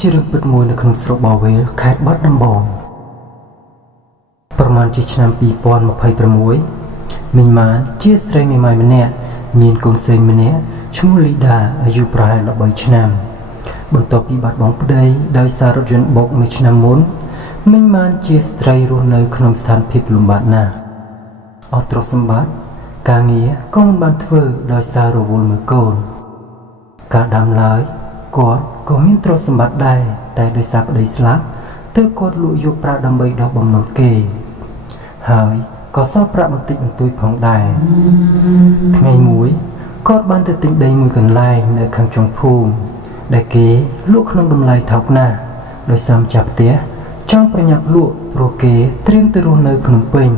គឺជារឿងពិតមួយនៅក្នុងស្រុកបាវេលខេត្តបាត់ដំបងប្រមាណជាឆ្នាំ2026មីងម៉ានជាស្រីមេម៉ាយម្នាក់មានកូនស្រីម្នាក់ឈ្មោះលីដាអាយុប្រហែល13ឆ្នាំបន្ទាប់ពីបាត់បង់ប្តីដោយសាររថយន្តបុកនៅឆ្នាំមុនមីងម៉ានជាស្ត្រីរស់នៅក្នុងស្ថានភាពលំបាកណាស់អត់ទ្រព្យសម្បត្តិការងារក៏មិនបានធ្វើដោយសាររវល់មើលកូនការដាំឡើយគាត់ក៏មានទ្រព្យសម្បត្តិដែរតែដោយសារប្តីស្លាប់ទើបគាត់លក់យកប្រាក់ដើម្បីដោះបំណុលគេហើយក៏សល់ប្រាក់បន្តិចបន្តួចផងដែរថ្ងៃមួយគាត់បានទៅទិញដីមួយកន្លែងនៅខាងចុងភូមិដែលគេលក់ក្នុងតម្លៃថោកណាស់ដោយសារម្ចាស់ផ្ទះចង់ប្រញាប់លក់ព្រោះគេត្រៀមទៅរស់នៅភ្នំពេញ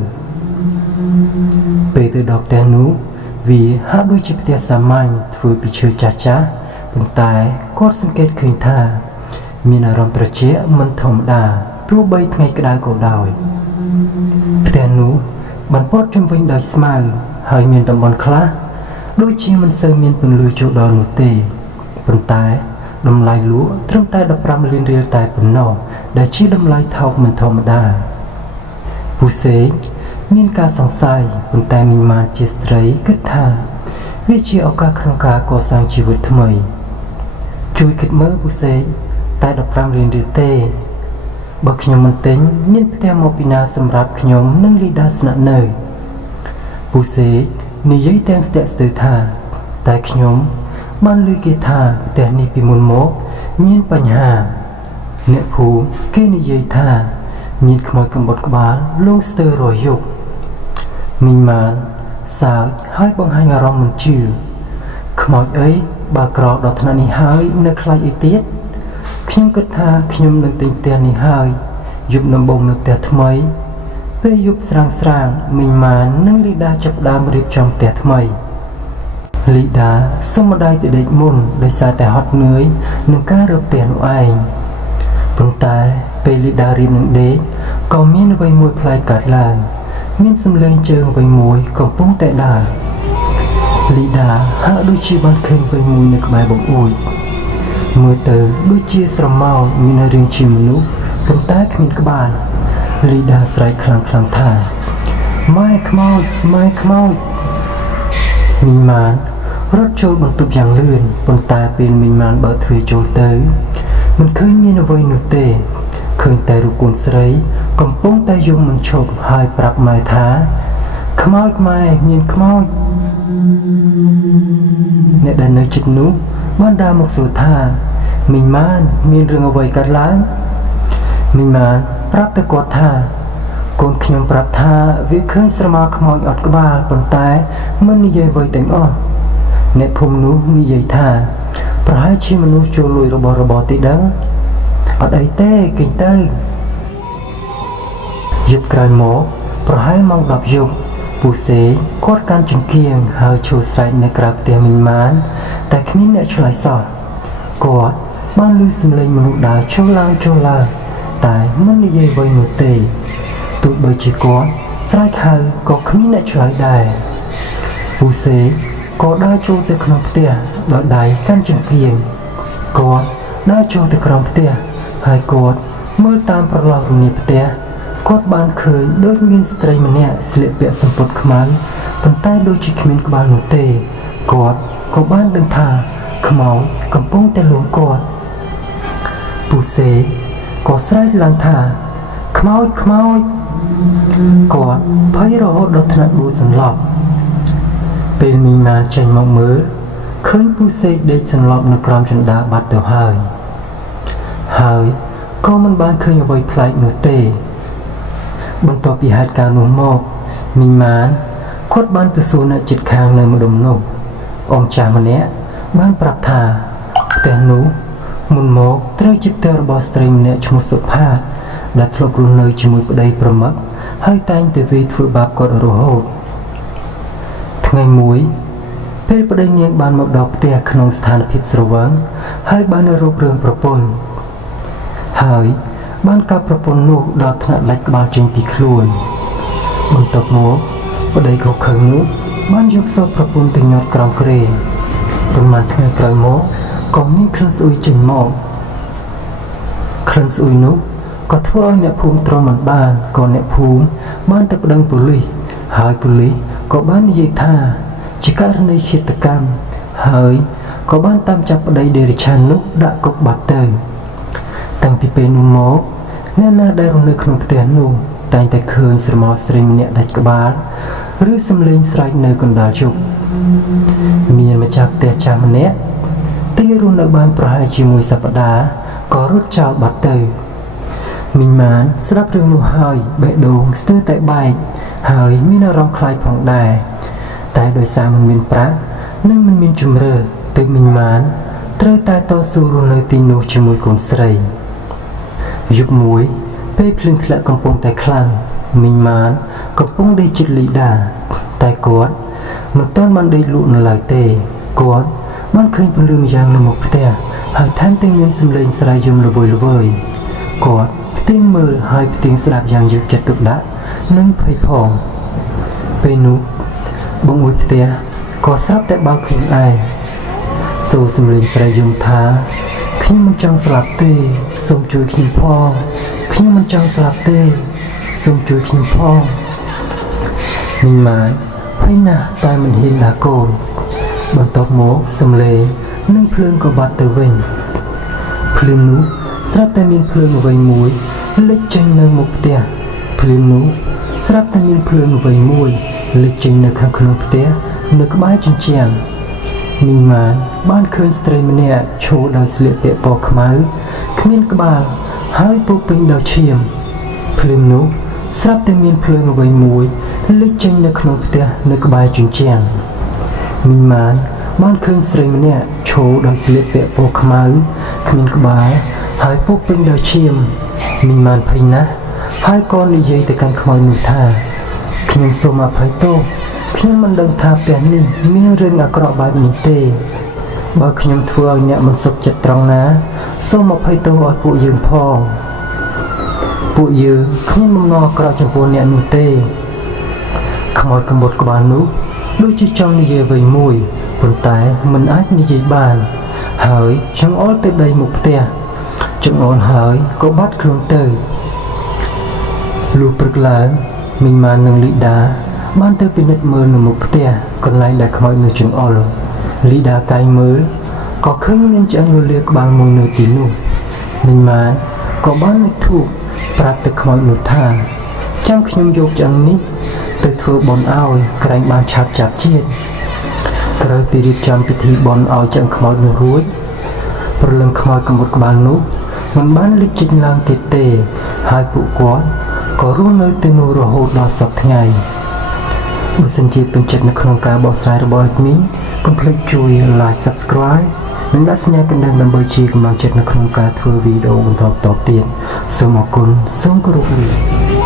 ពេលទៅដល់ផ្ទះនោះវាហាក់ដូចជាផ្ទះសាមញ្ញធ្វើពីឈើចាស់ៗប៉ុន្តែគាត់សង្កេតឃើញថាមានអារម្មណ៍ត្រជាក់មិនធម្មតាទោះបីថ្ងៃក្តៅក៏ដោយផ្ទះនោះបានព័ទ្ធជុំវិញដោយស្មៅហើយមានតំបន់ខ្លះដូចជាមិនសូវមានពន្លឺចូលដល់នោះទេប៉ុន្តែតម្លៃលក់ត្រឹមតែ15លានរៀលតែប៉ុណ្ណោះដែលជាតម្លៃថោកមិនធម្មតាពូសេកមានការសង្ស័យប៉ុន្តែមីងម៉ានជាស្ត្រីគិតថាវាជាឱកាសក្នុងការកសាងជីវិតថ្មីជួយគិតមើលពូសេកតែ15លានរៀលទេបើខ្ញុំមិនទិញមានផ្ទះមកពីណាសម្រាប់ខ្ញុំនិងលីដាស្នាក់នៅពូសេកនិយាយទាំងស្ទាក់ស្ទើរថាតែខ្ញុំបានឮគេថាផ្ទះនេះពីមុនមកមានបញ្ហាអ្នកភូមិគេនិយាយថាមានខ្មោចកំបុតក្បាលលងស្ទើររយប់មីងម៉ានសើចហើយបង្ហាញអារម្មណ៍មិនជឿខ្មោចអីបើក្រដល់ថ្នាក់នេះហើយនៅខ្លាចអីទៀតខ្ញុំគិតថាខ្ញុំនឹងទិញផ្ទះនេះហើយយប់ដំបូងនៅផ្ទះថ្មីពេលយប់ស្រាងមីងម៉ាននិងលីដាចាប់ផ្ដើមរៀបចំផ្ទះថ្មីលីដាសុំម្ដាយទៅដេកមុនដោយសារតែហត់នឿយនឹងការរើផ្ទះនោះឯងប៉ុន្តែពេលលីដារៀបនឹងដេកក៏មានអ្វីមួយប្លែកកើតឡើងមានសំឡេងជើងអ្វីមួយកំពុងតែដើរលីដាហាក់ដូចជាបានឃើញអ្វីមួយនៅក្បែរបង្អួចមើលទៅដូចជាស្រមោលមានរាងជាមនុស្សប៉ុន្តែគ្មានក្បាលលីដាស្រែកខ្លាំងៗថាម៉ែខ្មោចម៉ែខ្មោចមីងម៉ានរត់ចូលបន្ទប់យ៉ាងលឿនប៉ុន្តែពេលមីងម៉ានបើកទ្វារចូលទៅមិនឃើញមានអ្វីនោះទេឃើញតែរូបកូនស្រីកំពុងតែយំមិនឈប់ហើយប្រាប់ម៉ែថាខ្មោចម៉ែមានខ្មោចអ្នកដែលនៅជិតនោះបានដើរមកសួរថាមីងម៉ានមានរឿងអ្វីកើតឡើងមីងម៉ានប្រាប់ទៅគាត់ថាកូនខ្ញុំប្រាប់ថាវាឃើញស្រមោលខ្មោចអត់ក្បាលប៉ុន្តែមិននិយាយអ្វីទាំងអស់អ្នកភូមិនោះនិយាយថាប្រហែលជាមនុស្សចូលលួចរបស់របរទីដឹងអត់អីទេគេងទៅយប់ក្រោយមកប្រហែលម៉ោង10យប់ពូសេគាត់កាន់ចង្កៀងហើយឈរស្រែកនៅក្រៅផ្ទះមីងម៉ានតែគ្មានអ្នកឆ្លើយសោះគាត់បានឮសំឡេងមនុស្សដើរចូលឡើងតែមិននិយាយអ្វីនោះទេទោះបីជាគាត់ស្រែកហៅក៏គ្មានអ្នកឆ្លើយដែរពូសេក៏ដើរចូលទៅក្នុងផ្ទះដោយដៃកាន់ចង្កៀងគាត់ដើរចូលទៅក្រោមផ្ទះហើយគាត់មើលតាមប្រឡោះរនាបផ្ទះគាត់បានឃើញដូចមានស្ត្រីម្នាក់ស្លៀកពាក់សំពត់ខ្មៅប៉ុន្តែដូចជាគ្មានក្បាលនោះទេគាត់ក៏បានដឹងថាខ្មោចកំពុងតែលួងគាត់ពូសេក៏ស្រែកឡើងថាខ្មោចគាត់ភ័យរហូតដល់ថ្នាក់ដួលសន្លប់ពេលមីងម៉ានចេញមកមើលឃើញពូសេដេកសន្លប់នៅក្រោមជណ្ដើរបាត់ទៅហើយក៏មិនបានឃើញអ្វីប្លែកនោះទេបន្ទាប់ពីហេតុការណ៍នោះមកមីងម៉ានគាត់បានទៅសួរអ្នកជិតខាងនៅម្ដុំនោះអ៊ំចាស់ម្នាក់បានប្រាប់ថាផ្ទះនោះមុនមកត្រូវជាផ្ទះរបស់ស្ត្រីម្នាក់ឈ្មោះសុផាតដែលធ្លាប់រស់នៅជាមួយប្តីប្រមឹកហើយតែងតែវាយធ្វើបាបគាត់រហូតថ្ងៃមួយពេលប្តីនាងបានមកដល់ផ្ទះក្នុងស្ថានភាពស្រវឹងហើយបានរករឿងប្រពន្ធហើយបានកាប់ប្រពន្ធនោះដល់ថ្នាក់ដាច់ក្បាលចេញពីខ្លួនបន្ទាប់មកប្តីខុសខើនោះបានយកសពប្រពន្ធទៅញាត់ក្រោមគ្រែប៉ុន្មានថ្ងៃក្រោយមកក៏មានក្លិនស្អុយចេញមក ក្លិនស្អុយនោះក៏ធ្វើឲ្យអ្នកភូមិទ្រាំមិនបានក៏អ្នកភូមិបានទៅប្តឹងប៉ូលីសហើយប៉ូលីសក៏បាននិយាយថាជាករណីឃាតកម្មហើយក៏បានតាមចាប់ប្តីដេរិឆាននោះដាក់គុកបាត់ទៅតាំងពីពេលនោះមកអ្នកណាដែលរស់នៅក្នុងផ្ទះនោះតែងតែឃើញស្រមោលស្រីម្នាក់ដាច់ក្បាលឬសំឡេងស្រែកនៅកណ្ដាលយប់មានម្ចាស់ផ្ទះចាស់ម្នាក់តែរស់នៅបានប្រហែលជាមួយសប្តាហ៍ក៏រត់ចោលបាត់ទៅមីងម៉ានស្ដាប់រឿងនោះហើយបេះដូងស្ទើរតែបែកហើយមានអារម្មណ៍ខ្លាចផងដែរតែដោយសារមិនមានប្រាក់និងមិនមានជំរឿទើបមីងម៉ានត្រូវតែតស៊ូរស់នៅទីនោះជាមួយកូនស្រីយប់មួយពេលភ្លៀងធ្លាក់កំពុងតែខ្លាំងមីងម៉ានកំពុងដេកជិតលីដាតែគាត់មិនទាន់បានដេកលក់នៅឡើយទេគាត់បានឃើញពន្លឺម្យ៉ាងនៅមុខផ្ទះហើយថែមទាំងមានសំឡេងស្រែកយំល្វើយគាត់ផ្ទៀងមើលហើយផ្ទៀងស្ដាប់យ៉ាងយកចិត្តទុកដាក់និងភ័យផងពេលនោះបងអួយផ្ទះក៏ស្រាប់តែបើកខ្លួនឯងសូរសំឡេងស្រែកយំថាខ្ញុំមិនចង់ស្លាប់ទេសូមជួយខ្ញុំផងខ្ញុំមិនចង់ស្លាប់ទេសូមជួយខ្ញុំផងមីងម៉ានភ័យណាស់តែមិនហ៊ានដាក់កូនបន្ទាប់មកសំឡេងនិងភ្លើងក៏បាត់ទៅវិញភ្លើងនោះស្រាប់តែមានភ្លើងអ្វីមួយលេចចេញនៅមុខផ្ទះភ្លើងនោះស្រាប់តែមានភ្លើងអ្វីមួយលេចចេញនៅខាងក្នុងផ្ទះនៅក្បែរជញ្ជាំងមីងម៉ានបានឃើញស្ត្រីម្នាក់ឈរដោយស្លៀកពាក់ពណ៌ខ្មៅគ្មានក្បាលហើយពោពេញដោយឈាមភ្លើងនោះស្រាប់តែមានភ្លើងអ្វីមួយលេចចេញនៅក្នុងផ្ទះនៅក្បែរជញ្ជាំងមីងម៉ានបានឃើញស្រីម្នាក់ឈរដោយស្លៀកពាក់ពណ៌ខ្មៅគ្មានក្បាលហើយពោពេញដោយឈាមមីងម៉ានភ័យណាស់ហើយក៏និយាយទៅកាន់ខ្មោចនោះថាខ្ញុំសូមអភ័យទោសខ្ញុំមិនដឹងថាផ្ទះនេះមានរឿងអាក្រក់បែបនេះទេបើខ្ញុំធ្វើឲ្យអ្នកមិនសុខចិត្តត្រង់ណាសូមអភ័យទោសឲ្យពួកយើងផងពួកយើងគ្មានបំណងអាក្រក់ចំពោះអ្នកនោះទេខ្មោចកំបុតក្បាលនោះដូចជាចង់និយាយអ្វីមួយប៉ុន្តែមិនអាចនិយាយបានហើយចង្អុលទៅដីមុខផ្ទះចង្អុលហើយក៏បាត់ខ្លួនទៅលុះព្រឹកឡើងមីងម៉ាននិងលីដាបានទៅពិនិត្យមើលនៅមុខផ្ទះកន្លែងដែលខ្មោចនៅចង្អុលលីដាកាយមើលក៏ឃើញមានឆ្អឹងលលាក្បាលមួយនៅទីនោះមីងម៉ានក៏បានលេចធូបប្រាប់ទៅខ្មោចនោះថាចាំខ្ញុំយកឆ្អឹងនេះទៅធ្វើបុណ្យឲ្យក្រែងបានឆាប់ចាប់ជាតិក្រោយពីរៀបចំពិធីបុណ្យឲ្យឆ្អឹងខ្មោចនោះរួចព្រលឹងខ្មោចកំបុតក្បាលនោះមិនបានលេចចេញឡើងទៀតទេហើយពួកគាត់ក៏រស់នៅទីនោះរហូតដល់សព្វថ្ងៃបើសិនជាពេញចិត្តនៅក្នុងការបកស្រាយរបស់នេះកុំភ្លេចជួយ like subscribe និងដាក់សញ្ញាកណ្ដឹងដើម្បីជាកម្លាំងចិត្តនៅក្នុងការធ្វើវីដេអូបន្តទៀតសូមអរគុណសូមគោរពលា